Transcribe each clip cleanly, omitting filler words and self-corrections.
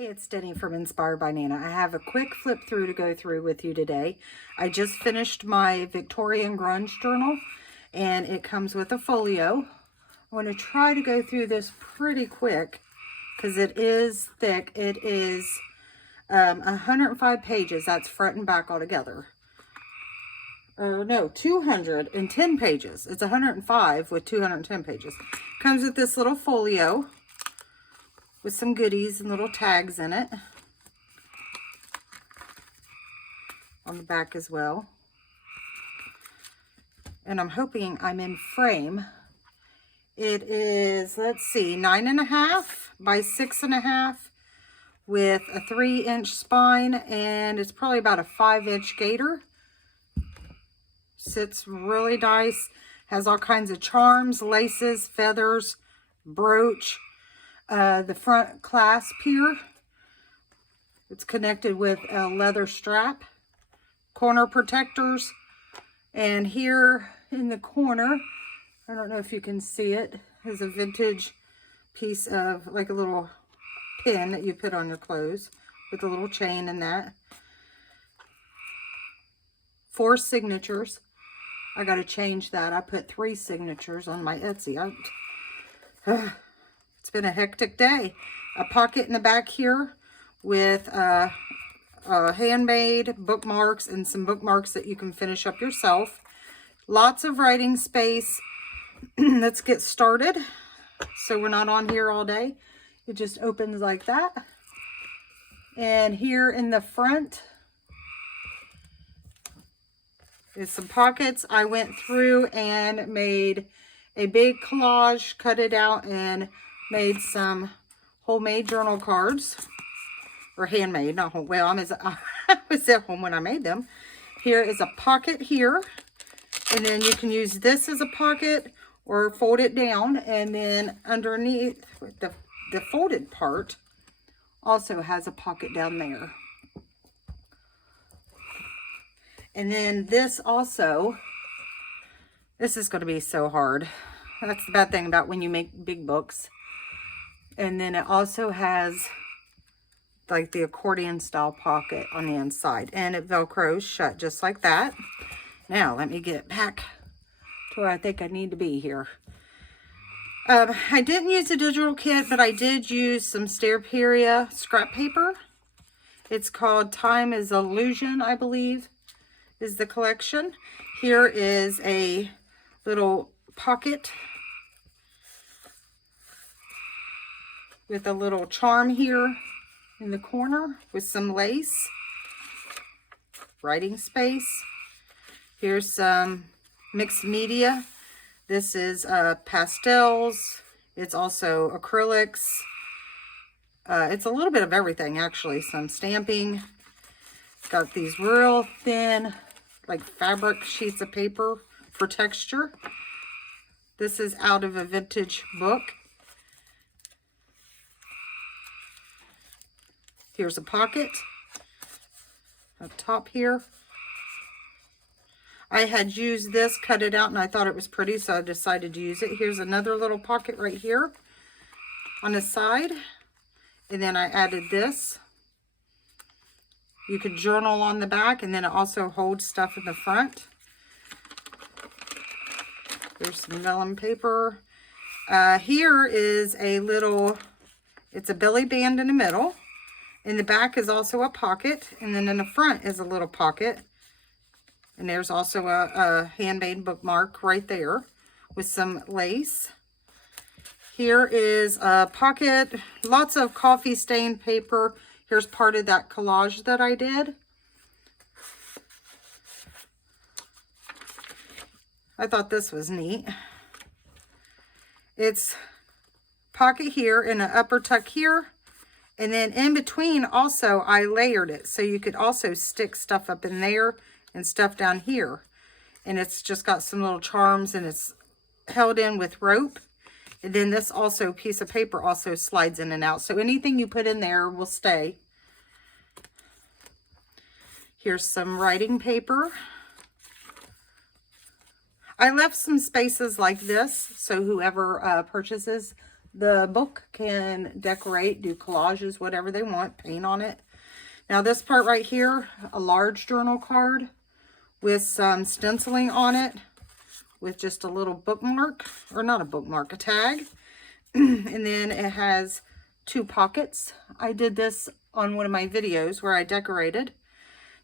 Hey, it's Denny from Inspired by Nana. I have a quick flip through to go through with you today. I just finished my Victorian grunge journal and it comes with a folio. I want to try to go through this pretty quick because it is thick. It is 105 pages. That's front and back altogether. Oh no, 210 pages. It's 105 with 210 pages. Comes with this little folio with some goodies and little tags in it on the back as well. And I'm hoping I'm in frame. It is, let's see, 9.5 by 6.5 with a 3-inch spine, and it's probably about a 5-inch gaiter. Sits really nice. Has all kinds of charms, laces, feathers, brooch. The front clasp here, it's connected with a leather strap, corner protectors, and here in the corner, I don't know if you can see it, is a vintage piece of like a little pin that you put on your clothes with a little chain and that. 4 signatures. I got to change that. I put 3 signatures on my Etsy. It's been a hectic day. A pocket in the back here with handmade bookmarks and some bookmarks that you can finish up yourself. Lots of writing space. Let's get started. So we're not on here all day. It just opens like that. And here in the front is some pockets. I went through and made a big collage, cut it out, and made some homemade journal cards, or handmade, not home. Well, I was at home when I made them. Here is a pocket here, and then you can use this as a pocket or fold it down, and then underneath the folded part also has a pocket down there. And then this also, this is going to be so hard. That's the bad thing about when you make big books. And then it also has like the accordion style pocket on the inside, and it velcros shut just like that. Now let me get back to where I think I need to be here. I didn't use a digital kit, but I did use some Stairperia scrap paper. It's called Time is Illusion, I believe, is the collection. Here is a little pocket with a little charm here in the corner with some lace. Writing space. Here's some mixed media. This is pastels. It's also acrylics. It's a little bit of everything, actually. Some stamping. Got these real thin, like fabric sheets of paper for texture. This is out of a vintage book. Here's a pocket up top here. I had used this, cut it out, and I thought it was pretty, so I decided to use it. Here's another little pocket right here on the side. And then I added this. You could journal on the back, and then it also holds stuff in the front. There's some vellum paper. Here is a little, it's a belly band in the middle. In the back is also a pocket, and then in the front is a little pocket. And there's also a handmade bookmark right there with some lace. Here is a pocket, lots of coffee stained paper. Here's part of that collage that I did. I thought this was neat. It's pocket here and an upper tuck here. And then in between also, I layered it. So you could also stick stuff up in there and stuff down here. And it's just got some little charms, and it's held in with rope. And then this also piece of paper also slides in and out. So anything you put in there will stay. Here's some writing paper. I left some spaces like this, so whoever purchases the book can decorate, do collages, whatever they want, paint on it. Now this part right here, a large journal card with some stenciling on it with just a little bookmark, or not a bookmark, a tag. And then it has 2 pockets. I did this on one of my videos where I decorated.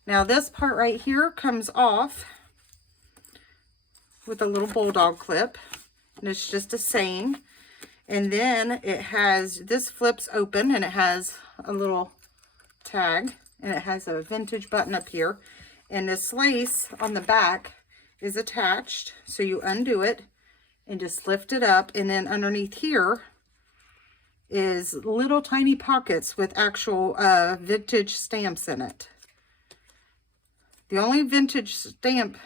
Now this part right here comes off with a little bulldog clip, and it's just a saying. And then it has, this flips open and it has a little tag, and it has a vintage button up here, and this lace on the back is attached, so you undo it and just lift it up, and then underneath here is little tiny pockets with actual vintage stamps in it. The only vintage stamp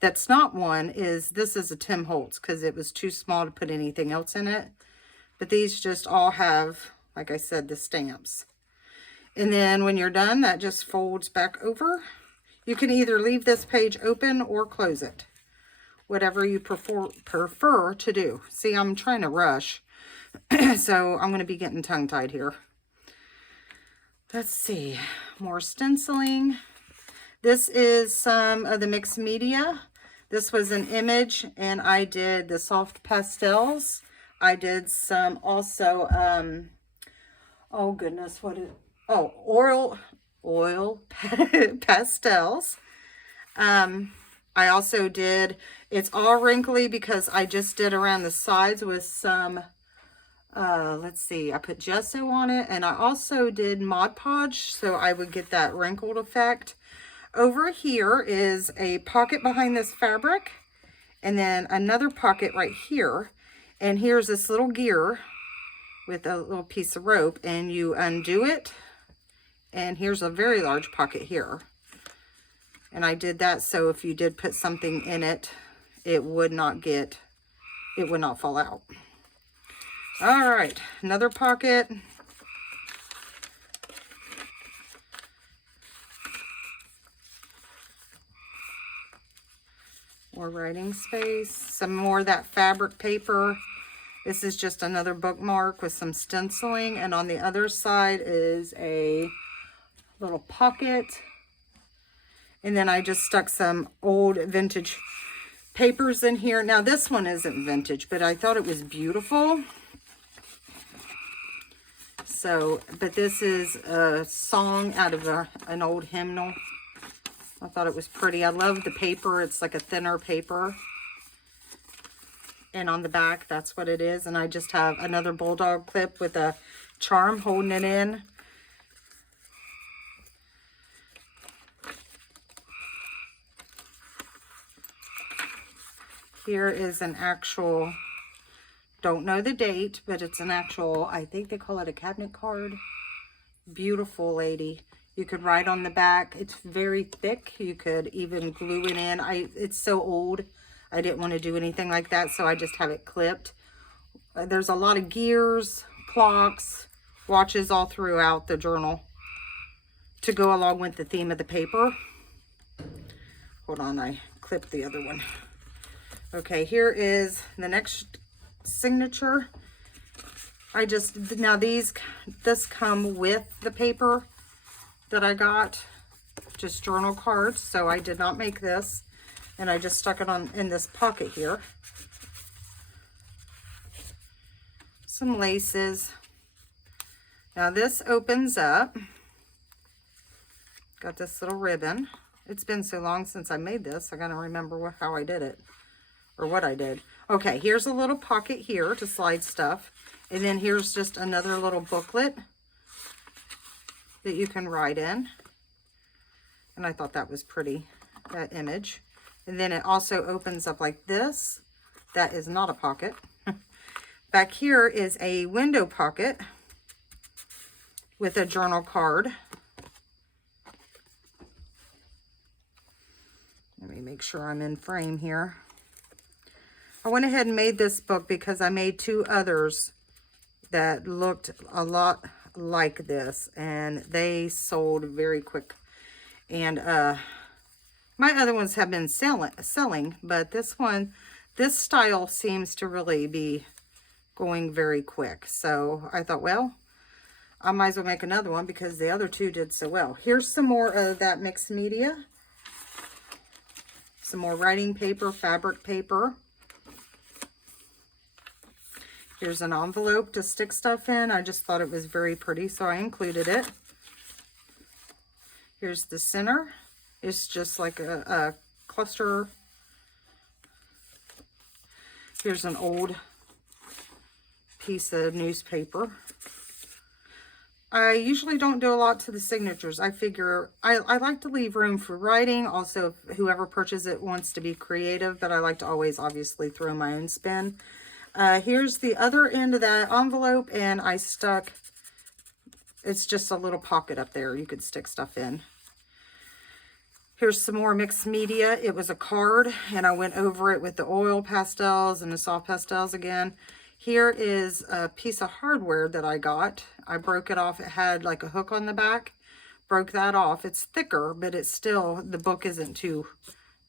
that's not one is, this is a Tim Holtz, because it was too small to put anything else in it. But these just all have, like I said, the stamps. And then when you're done, that just folds back over. You can either leave this page open or close it, whatever you prefer to do. See, I'm trying to rush, so I'm going to be getting tongue-tied here. Let's see, more stenciling. This is some of the mixed media. This was an image, and I did the soft pastels. I did some also, oh goodness, what is, oh, oil pastels. I also did, it's all wrinkly because I just did around the sides with some, let's see, I put gesso on it, and I also did Mod Podge, so I would get that wrinkled effect. Over here is a pocket behind this fabric, and then another pocket right here. And here's this little gear with a little piece of rope, and you undo it. And here's a very large pocket here. And I did that so if you did put something in it, it would not fall out. All right, another pocket. More writing space, some more of that fabric paper. This is just another bookmark with some stenciling, and on the other side is a little pocket. And then I just stuck some old vintage papers in here. Now this one isn't vintage, but I thought it was beautiful. So, but this is a song out of an old hymnal. I thought it was pretty. I love the paper. It's like a thinner paper. And on the back, that's what it is. And I just have another bulldog clip with a charm holding it in. Here is an actual, don't know the date, but it's an actual, I think they call it a cabinet card. Beautiful lady. You could write on the back. It's very thick. You could even glue it in. It's so old. I didn't want to do anything like that, so I just have it clipped. There's a lot of gears, clocks, watches all throughout the journal to go along with the theme of the paper. Hold on, I clipped the other one. Okay, here is the next signature. Now this come with the paper that I got, just journal cards, so I did not make this. And I just stuck it on in this pocket here. Some laces. Now this opens up. Got this little ribbon. It's been so long since I made this, I gotta remember how I did it, or what I did. Okay, here's a little pocket here to slide stuff. And then here's just another little booklet that you can write in. And I thought that was pretty, that image. And then it also opens up like this. That is not a pocket. Back here is a window pocket with a journal card. Let me make sure I'm in frame here. I went ahead and made this book because I made 2 others that looked a lot like this, and they sold very quick. And my other ones have been selling, but this one, this style seems to really be going very quick. So I thought, well, I might as well make another one because the other two did so well. Here's some more of that mixed media. Some more writing paper, fabric paper. Here's an envelope to stick stuff in. I just thought it was very pretty, so I included it. Here's the center. It's just like a cluster. Here's an old piece of newspaper. I usually don't do a lot to the signatures. I figure I like to leave room for writing. Also, if whoever purchases it wants to be creative, but I like to always obviously throw my own spin. Here's the other end of that envelope, and I stuck, it's just a little pocket up there you could stick stuff in. Here's some more mixed media. It was a card, and I went over it with the oil pastels and the soft pastels again. Here is a piece of hardware that I got. I broke it off. It had like a hook on the back. Broke that off. It's thicker, but it's still, the book isn't too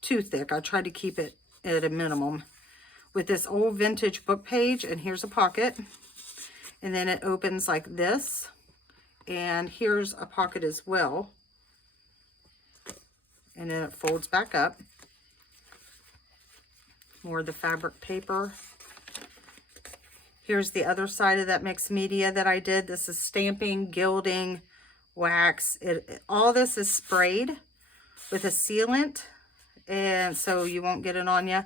thick. I tried to keep it at a minimum. With this old vintage book page, and here's a pocket. And then it opens like this. And here's a pocket as well. And then it folds back up. More of the fabric paper. Here's the other side of that mixed media that I did. This is stamping, gilding, wax. All this is sprayed with a sealant, and so you won't get it on you.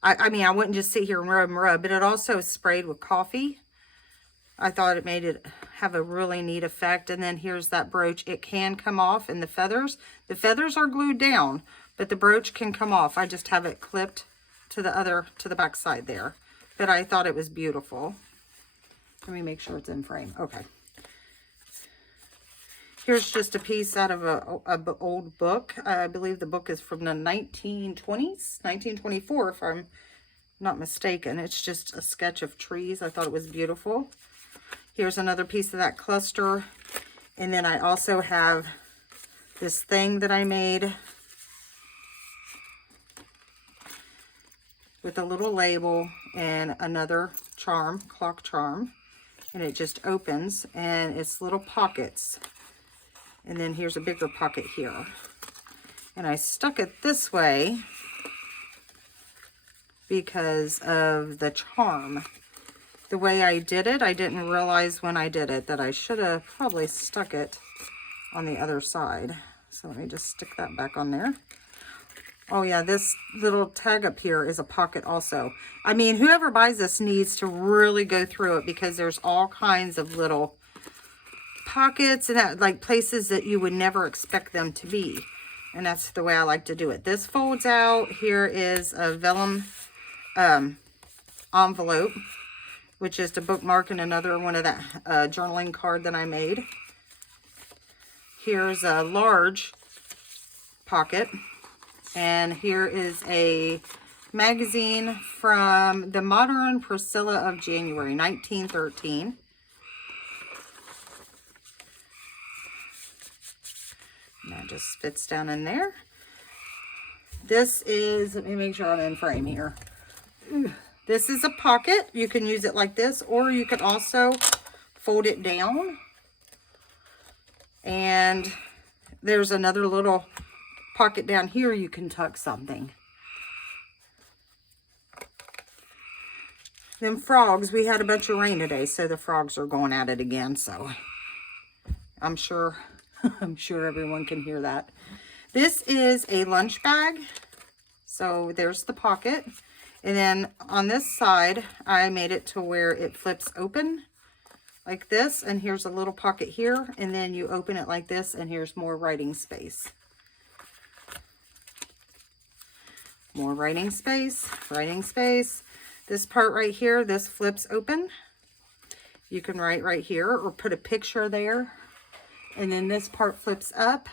I mean, I wouldn't just sit here and rub, but it also is sprayed with coffee. I thought it made it have a really neat effect. And then here's that brooch. It can come off, and the feathers are glued down, but the brooch can come off. I just have it clipped to the back side there. But I thought it was beautiful. Let me make sure it's in frame. Okay. Here's just a piece out of an old book. I believe the book is from the 1920s, 1924, if I'm not mistaken. It's just a sketch of trees. I thought it was beautiful. Here's another piece of that cluster. And then I also have this thing that I made with a little label and another charm, clock charm. And it just opens, and it's little pockets. And then here's a bigger pocket here. And I stuck it this way because of the charm. The way I did it, I didn't realize when I did it that I should have probably stuck it on the other side. So let me just stick that back on there. Oh yeah, this little tag up here is a pocket also. I mean, whoever buys this needs to really go through it because there's all kinds of little pockets and that, like places that you would never expect them to be. And that's the way I like to do it. This folds out. Here is a vellum envelope, which is to bookmark in another one of that journaling card that I made. Here's a large pocket. And here is a magazine from the Modern Priscilla of January, 1913. And that just fits down in there. This is, let me make sure I'm in frame here. This is a pocket. You can use it like this, or you could also fold it down. And there's another little pocket down here you can tuck something. Them frogs, we had a bunch of rain today, so the frogs are going at it again, so I'm sure everyone can hear that. This is a lunch bag. So there's the pocket. And then on this side, I made it to where it flips open like this. And here's a little pocket here. And then you open it like this, and here's more writing space. More writing space, writing space. This part right here, this flips open. You can write right here or put a picture there. And then this part flips up,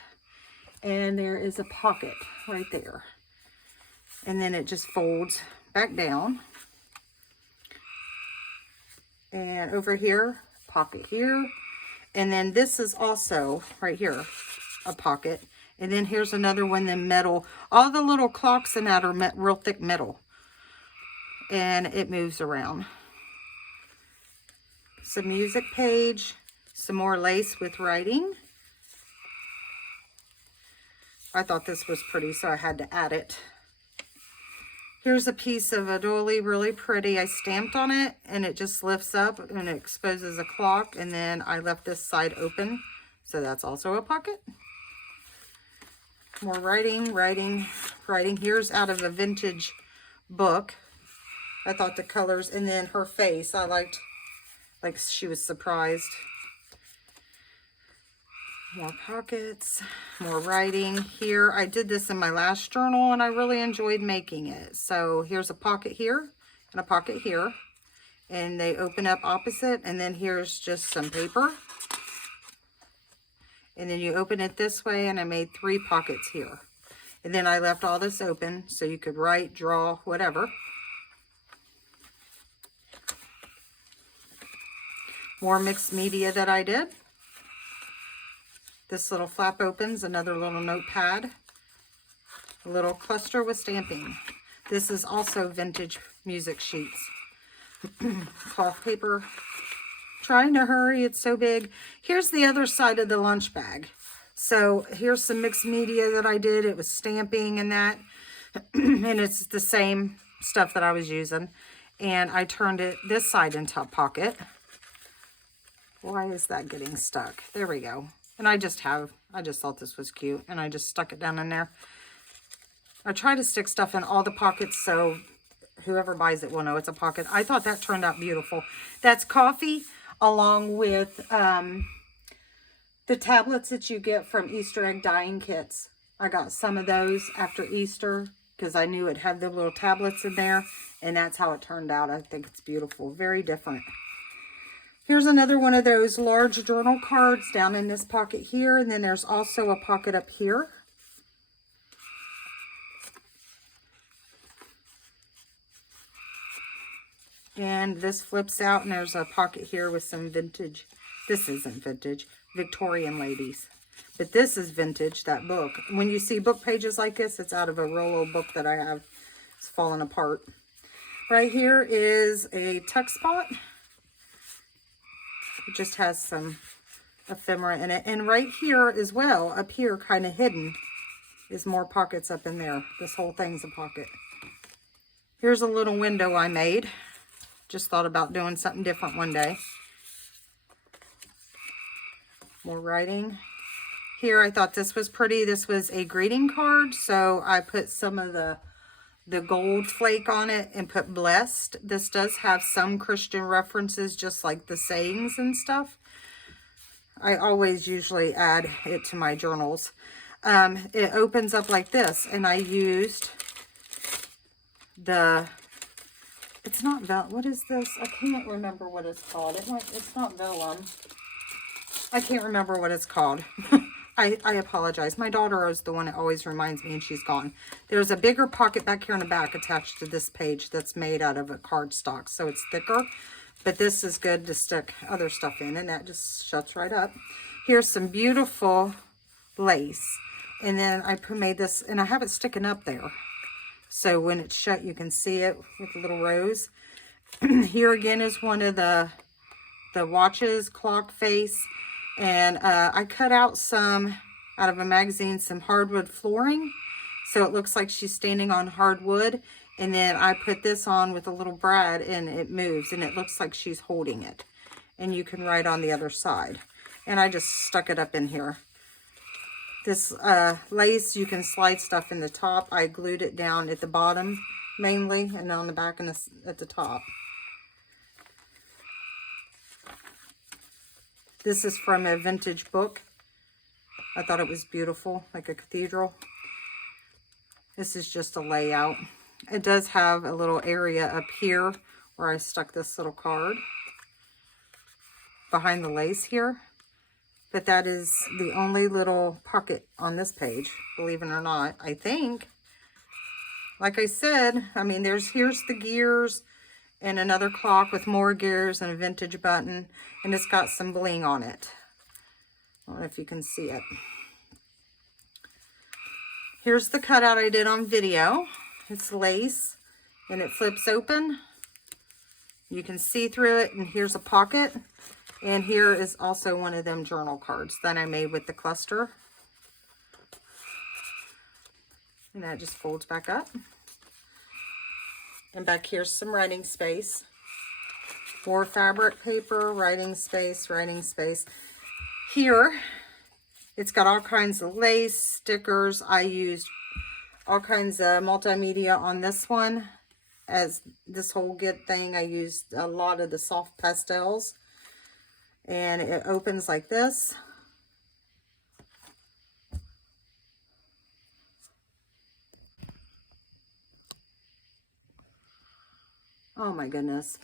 and there is a pocket right there. And then it just folds back down. And over here, pocket here. And then this is also right here, a pocket. And then here's another one, the metal. All the little clocks in that are real thick metal. And it moves around. some music page, some more lace with writing. I thought this was pretty, so I had to add it. Here's a piece of a doily, really pretty. I stamped on it, and it just lifts up and it exposes a clock, and then I left this side open, so that's also a pocket. More writing. Here's out of a vintage book. I thought the colors, and then her face, I liked, like she was surprised. More pockets, more writing here. I did this in my last journal and I really enjoyed making it. So here's a pocket here and a pocket here, and they open up opposite, and then here's just some paper. And then you open it this way, and I made 3 pockets here. And then I left all this open so you could write, draw, whatever. More mixed media that I did. This little flap opens, another little notepad, a little cluster with stamping. This is also vintage music sheets. Cloth paper. Trying to hurry, it's so big. Here's the other side of the lunch bag. So here's some mixed media that I did. It was stamping and that, and it's the same stuff that I was using. And I turned it this side into a pocket. Why is that getting stuck? There we go. And I just thought this was cute, and I just stuck it down in there. I try to stick stuff in all the pockets so whoever buys it will know it's a pocket. I thought that turned out beautiful. That's coffee along with the tablets that you get from Easter egg dyeing kits. I got some of those after Easter because I knew it had the little tablets in there, and that's how it turned out. I think it's beautiful. Very different. Here's another one of those large journal cards down in this pocket here. And then there's also a pocket up here. And this flips out, and there's a pocket here with some vintage. This isn't vintage, Victorian ladies. But this is vintage, that book. When you see book pages like this, it's out of a Rollo book that I have. It's fallen apart. Right here is a tuck spot. It just has some ephemera in it. And right here as well, up here, kind of hidden, is more pockets up in there. This whole thing's a pocket. Here's a little window I made. Just thought about doing something different one day. More writing. Here, I thought this was pretty. This was a greeting card, so I put some of the gold flake on it and put blessed. This does have some Christian references, just like the sayings and stuff. I always usually add it to my journals. It opens up like this, and I used the, it's not vellum. What is this? I can't remember what it's called. It's not vellum. I can't remember what it's called. I apologize. My daughter is the one that always reminds me, and she's gone. There's a bigger pocket back here in the back attached to this page that's made out of a cardstock, so it's thicker. But this is good to stick other stuff in, and that just shuts right up. Here's some beautiful lace. And then I made this, and I have it sticking up there. So when it's shut, you can see it with a little rose. Here again is one of the watches, clock face. And I cut out some, out of a magazine, some hardwood flooring. So it looks like she's standing on hardwood. And then I put this on with a little brad, and it moves. And it looks like she's holding it. And you can write on the other side. And I just stuck it up in here. This lace, you can slide stuff in the top. I glued it down at the bottom mainly, and on the back and at the top. This is from a vintage book. I thought it was beautiful, like a cathedral. This is just a layout. It does have a little area up here where I stuck this little card behind the lace here. But that is the only little pocket on this page, believe it or not, I think. Like I said, I mean, here's the gears, and another clock with more gears and a vintage button, and it's got some bling on it. I don't know if you can see it. Here's the cutout I did on video. It's lace, and it flips open, You can see through it, and here's a pocket. And here is also one of them journal cards that I made with the cluster. And that just folds back up. And back here's some writing space. More fabric paper, writing space, writing space. Here, it's got all kinds of lace, stickers. I used all kinds of multimedia on this one. As this whole good thing, I used a lot of the soft pastels. And it opens like this. Oh my goodness.